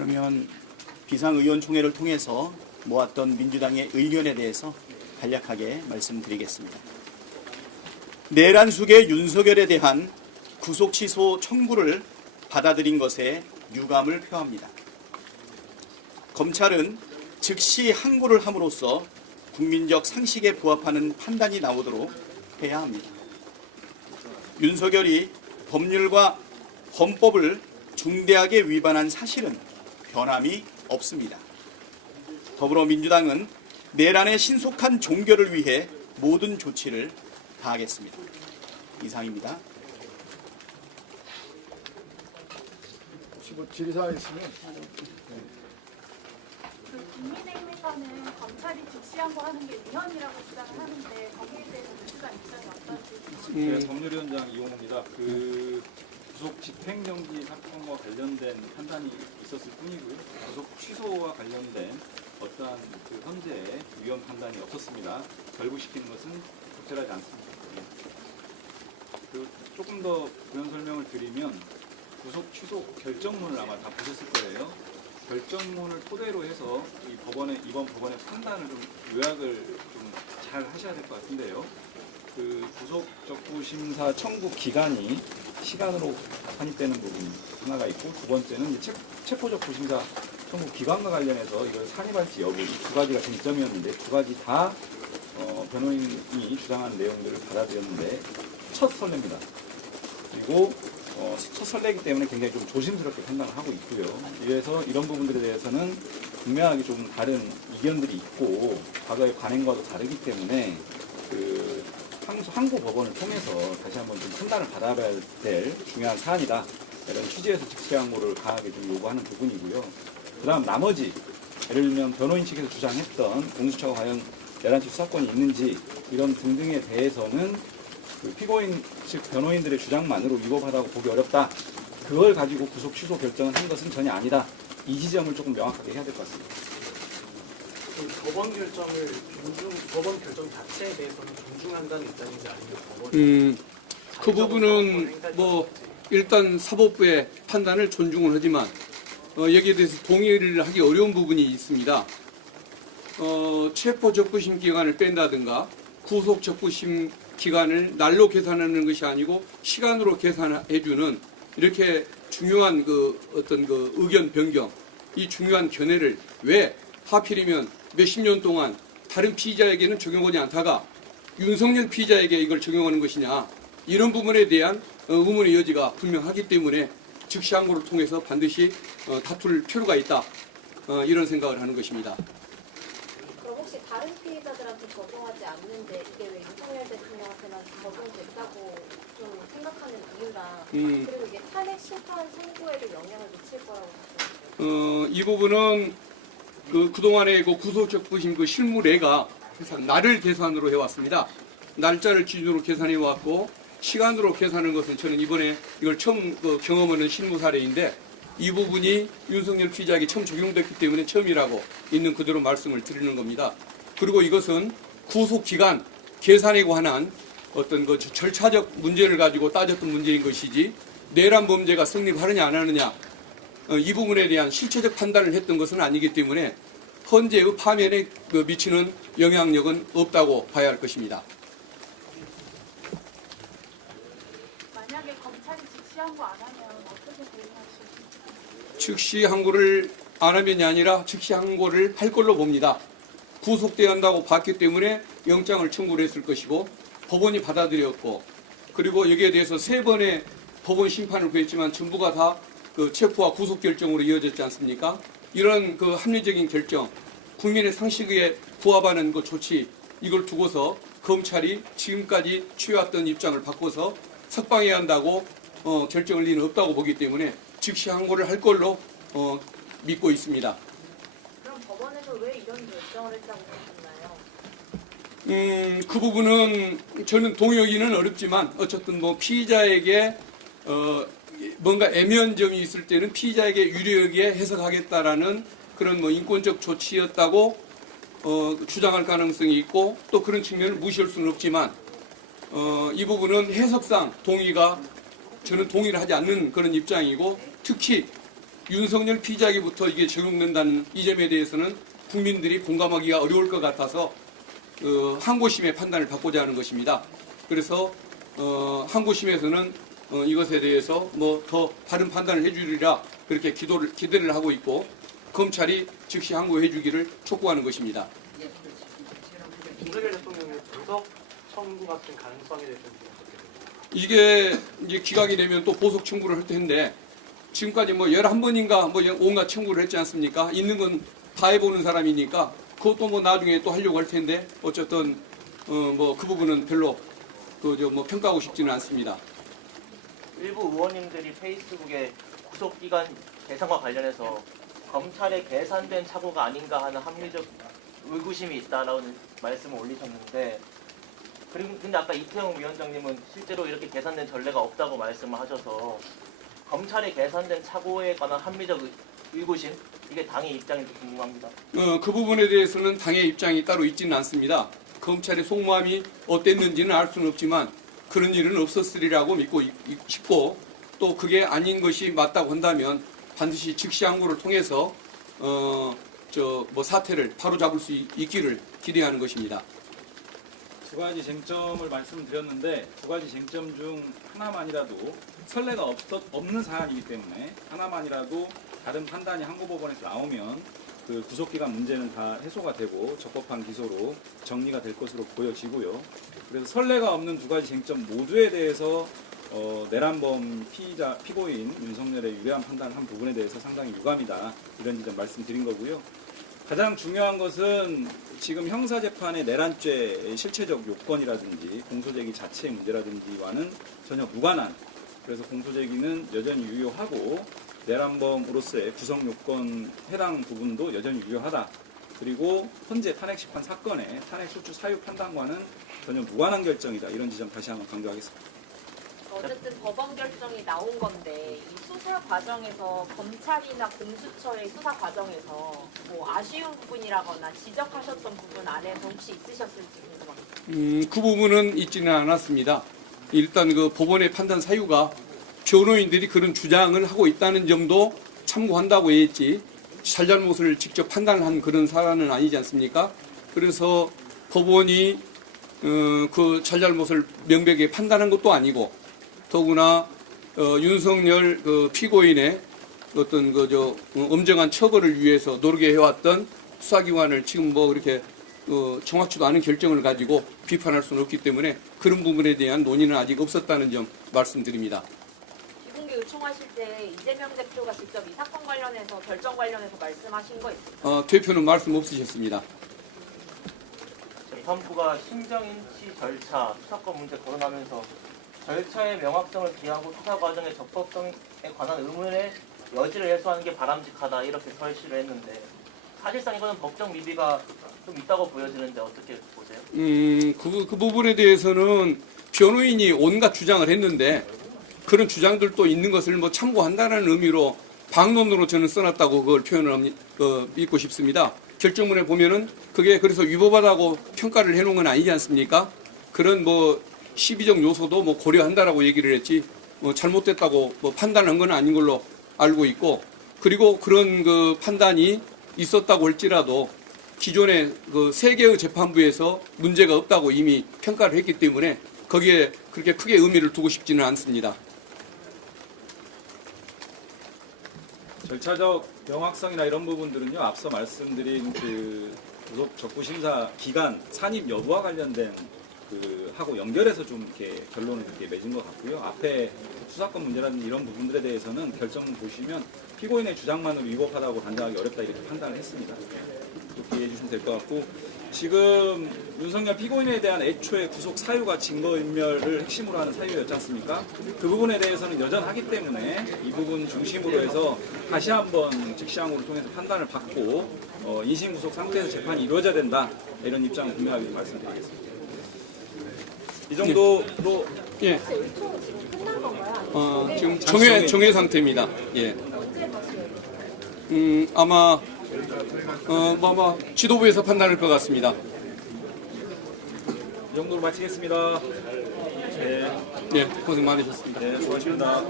그러면 비상의원총회를 통해서 모았던 민주당의 의견에 대해서 간략하게 말씀드리겠습니다. 내란숙의 윤석열에 대한 구속 취소 청구를 받아들인 것에 유감을 표합니다. 검찰은 즉시 항고를 함으로써 국민적 상식에 부합하는 판단이 나오도록 해야 합니다. 윤석열이 법률과 헌법을 중대하게 위반한 사실은 변함이 없습니다. 더불어민주당은 내란의 신속한 종결을 위해 모든 조치를 다하겠습니다. 이상입니다. 혹시 뭐 질의사항 있으면 국민의힘에서는 검찰이 즉시항고하는 게 위헌이라고 주장을 하는데 거기에 대해서 민주당 입장이 어떤지. 법률위원장 이용호입니다. 그 구속 집행정지 사건과 관련된 판단이 있었을 뿐이고요. 구속 취소와 관련된 어떠한 그 현재의 위헌 판단이 없었습니다. 결부시키는 것은 적절하지 않습니다. 그 조금 더 부연 설명을 드리면 구속 취소 결정문을 아마 다 보셨을 거예요. 결정문을 토대로 해서 이번 법원의 판단을 좀 요약을 좀 잘 하셔야 될 것 같은데요. 그 구속적부심사 청구 기간이 시간으로 편입되는 부분 하나가 있고, 두 번째는 이제 체포적부심사 청구 기간과 관련해서 이걸 산입할지 여부, 이 두 가지가 쟁점이었는데 두 가지 다 변호인이 주장한 내용들을 받아들였는데 첫 선례입니다. 그리고 첫 선례이기 때문에 굉장히 좀 조심스럽게 판단을 하고 있고요. 이래서 이런 부분들에 대해서는 분명하게 좀 다른 이견들이 있고 과거의 관행과도 다르기 때문에 그 항고 법원을 통해서 다시 한번 좀 판단을 받아봐야 될 중요한 사안이다. 이런 취지에서 즉시 항고를 강하게 좀 요구하는 부분이고요. 그다음 나머지 예를 들면 변호인 측에서 주장했던 공수처가 과연 내란치 수사권이 있는지 이런 등등에 대해서는 그 피고인 즉 변호인들의 주장만으로 위법하다고 보기 어렵다. 그걸 가지고 구속 취소 결정을 한 것은 전혀 아니다. 이 지점을 조금 명확하게 해야 될 것 같습니다. 법원 결정 자체에 대해서는 존중한다는 입장인지 아니면 법원 그 부분은 뭐 일단 사법부의 판단을 존중을 하지만 여기에 대해서 동의를 하기 어려운 부분이 있습니다. 체포 적부심 기간을 뺀다든가 구속 적부심 기간을 날로 계산하는 것이 아니고 시간으로 계산해주는 이렇게 중요한 어떤 의견 변경, 이 중요한 견해를 왜 하필이면 몇십 년 동안 다른 피의자에게는 적용하지 않다가 윤석열 피의자에게 이걸 적용하는 것이냐, 이런 부분에 대한 의문의 여지가 분명하기 때문에 즉시 항고를 통해서 반드시 다툴 필요가 있다, 이런 생각을 하는 것입니다. 그럼 혹시 다른 피의자들한테 적용하지 않는데 이게 왜 윤석열 대통령한테만 적용됐다고 좀 생각하는 이유랑 그리고 이게 탄핵 심판 선고에도 영향을 미칠 거라고 생각하세요? 이 부분은 그동안의 구속적부심 실무례가 항상 날을 계산으로 해왔습니다. 날짜를 기준으로 계산해왔고 시간으로 계산하는 것은 저는 이번에 이걸 처음 경험하는 실무 사례인데, 이 부분이 윤석열 피의자에게 처음 적용됐기 때문에 처음이라고 있는 그대로 말씀을 드리는 겁니다. 그리고 이것은 구속기간 계산에 관한 어떤 절차적 문제를 가지고 따졌던 문제인 것이지 내란 범죄가 성립하느냐 안 하느냐 이 부분에 대한 실체적 판단을 했던 것은 아니기 때문에 헌재의 파면에 미치는 영향력은 없다고 봐야 할 것입니다. 만약에 검찰이 즉시항고 안 하면 어떻게 대응하실지. 즉시 항고를 안 하면이 아니라 즉시 항고를 할 걸로 봅니다. 구속돼야 한다고 봤기 때문에 영장을 청구를 했을 것이고 법원이 받아들였고, 그리고 여기에 대해서 3번의 법원 심판을 구했지만 전부가 다 체포와 구속 결정으로 이어졌지 않습니까? 이런 합리적인 결정, 국민의 상식에 부합하는 조치, 이걸 두고서 검찰이 지금까지 취해왔던 입장을 바꿔서 석방해야 한다고 결정을 리는 없다고 보기 때문에 즉시 항고를 할 걸로 믿고 있습니다. 그럼 법원에서 왜 이런 결정을 했다고 생각하나요? 그 부분은 저는 동의하기는 어렵지만 어쨌든 피의자에게 뭔가 애매한 점이 있을 때는 피의자에게 유리하게 해석하겠다라는 그런 인권적 조치였다고 주장할 가능성이 있고, 또 그런 측면을 무시할 수는 없지만 이 부분은 해석상 저는 동의를 하지 않는 그런 입장이고, 특히 윤석열 피의자에게부터 이게 적용된다는 이 점에 대해서는 국민들이 공감하기가 어려울 것 같아서 항고심의 판단을 받고자 하는 것입니다. 그래서 항고심에서는 이것에 대해서 뭐 더 바른 판단을 해주리라 그렇게 기대를 하고 있고 검찰이 즉시 항고해 주기를 촉구하는 것입니다. 윤석열 대통령의 구속 청구 같은 가능성에 대해서 어떻게 됩니까? 이게 이제 기각이 되면 또 보석 청구를 할 텐데 지금까지 뭐 11번인가 뭐 온갖 청구를 했지 않습니까? 있는 건 다 해보는 사람이니까 그것도 뭐 나중에 또 하려고 할 텐데 어쨌든 뭐 그 부분은 별로 뭐 평가하고 싶지는 않습니다. 일부 의원님들이 페이스북에 구속기간 계산과 관련해서 검찰에 계산된 착오가 아닌가 하는 합리적 의구심이 있다라는 말씀을 올리셨는데, 그리고 근데 아까 이태영 위원장님은 실제로 이렇게 계산된 전례가 없다고 말씀을 하셔서 검찰에 계산된 착오에 관한 합리적 의구심, 이게 당의 입장이 좀 궁금합니다. 그 부분에 대해서는 당의 입장이 따로 있지는 않습니다. 검찰의 속마음이 어땠는지는 알 수는 없지만 그런 일은 없었으리라고 믿고 싶고, 또 그게 아닌 것이 맞다고 한다면 반드시 즉시 항고를 통해서 사태를 바로잡을 수 있기를 기대하는 것입니다. 두 가지 쟁점을 말씀드렸는데 두 가지 쟁점 중 하나만이라도 선례가 없는 사안이기 때문에 하나만이라도 다른 판단이 항고법원에서 나오면 그 구속기간 문제는 다 해소가 되고 적법한 기소로 정리가 될 것으로 보여지고요. 그래서 선례가 없는 두 가지 쟁점 모두에 대해서 내란범 피고인 윤석열의 유리한 판단을 한 부분에 대해서 상당히 유감이다, 이런 지점 말씀드린 거고요. 가장 중요한 것은 지금 형사재판의 내란죄의 실체적 요건이라든지 공소제기 자체의 문제라든지와는 전혀 무관한, 그래서 공소제기는 여전히 유효하고 내란범으로서의 구성 요건 해당 부분도 여전히 유효하다. 그리고 현재 탄핵심판 사건의 탄핵 소추 사유 판단과는 전혀 무관한 결정이다, 이런 지점 다시 한번 강조하겠습니다. 어쨌든 법원 결정이 나온 건데 이 수사 과정에서 검찰이나 공수처의 수사 과정에서 뭐 아쉬운 부분이라거나 지적하셨던 부분 안에서 혹시 있으셨을지 궁금합니다. 그 부분은 있지는 않았습니다. 일단 그 법원의 판단 사유가 변호인들이 그런 주장을 하고 있다는 점도 참고한다고 했지 잘잘못을 직접 판단한 그런 사안은 아니지 않습니까? 그래서 법원이 그 잘잘못을 명백히 판단한 것도 아니고, 더구나 윤석열 그 피고인의 어떤 엄정한 처벌을 위해서 노력해왔던 수사기관을 지금 뭐 그렇게 정확치도 않은 결정을 가지고 비판할 수는 없기 때문에 그런 부분에 대한 논의는 아직 없었다는 점 말씀드립니다. 비공개 요청하실 때 이재명 대표가 직접 이 사건 관련해서 결정 관련해서 말씀하신 거 있어요? 대표는 말씀 없으셨습니다. 재판부가 심정인치 절차, 수사권 문제 거론하면서 절차의 명확성을 기하고 수사 과정의 적법성에 관한 의문의 여지를 해소하는 게 바람직하다, 이렇게 설치를 했는데 사실상 이거는 법적 미비가 좀 있다고 보여지는데 어떻게 보세요? 그 부분에 대해서는 변호인이 온갖 주장을 했는데 그런 주장들도 있는 것을 뭐 참고한다는 의미로 방론으로 저는 써놨다고 그걸 표현을 믿고 싶습니다. 결정문에 보면은 그게 그래서 위법하다고 평가를 해놓은 건 아니지 않습니까? 그런 뭐 시비적 요소도 뭐 고려한다라고 얘기를 했지 뭐 잘못됐다고 뭐 판단한 건 아닌 걸로 알고 있고, 그리고 그런 그 판단이 있었다고 할지라도 기존의 그 세 개의 재판부에서 문제가 없다고 이미 평가를 했기 때문에 거기에 그렇게 크게 의미를 두고 싶지는 않습니다. 절차적 명확성이나 이런 부분들은요, 앞서 말씀드린 그 구속 적부 심사 기간 산입 여부와 관련된 하고 연결해서 좀 이렇게 결론을 그렇게 맺은 것 같고요. 앞에 수사권 문제라든지 이런 부분들에 대해서는 결정문 보시면 피고인의 주장만으로 위법하다고 판단하기 어렵다, 이렇게 판단을 했습니다. 그렇게 이해해 주시면 될 것 같고, 지금 윤석열 피고인에 대한 애초에 구속 사유가 증거인멸을 핵심으로 하는 사유였지 않습니까? 그 부분에 대해서는 여전하기 때문에 이 부분 중심으로 해서 다시 한번 즉시항고를 통해서 판단을 받고 인신구속 상태에서 재판이 이루어져야 된다, 이런 입장을 분명하게 말씀드리겠습니다. 이 정도로 예. 의총은 지금 끝난 건가요? 지금 정회 상태입니다. 예. 언제 다시 아마 지도부에서 판단할 것 같습니다. 이 정도로 마치겠습니다. 네, 네, 고생 많으셨습니다. 네, 수고하셨습니다.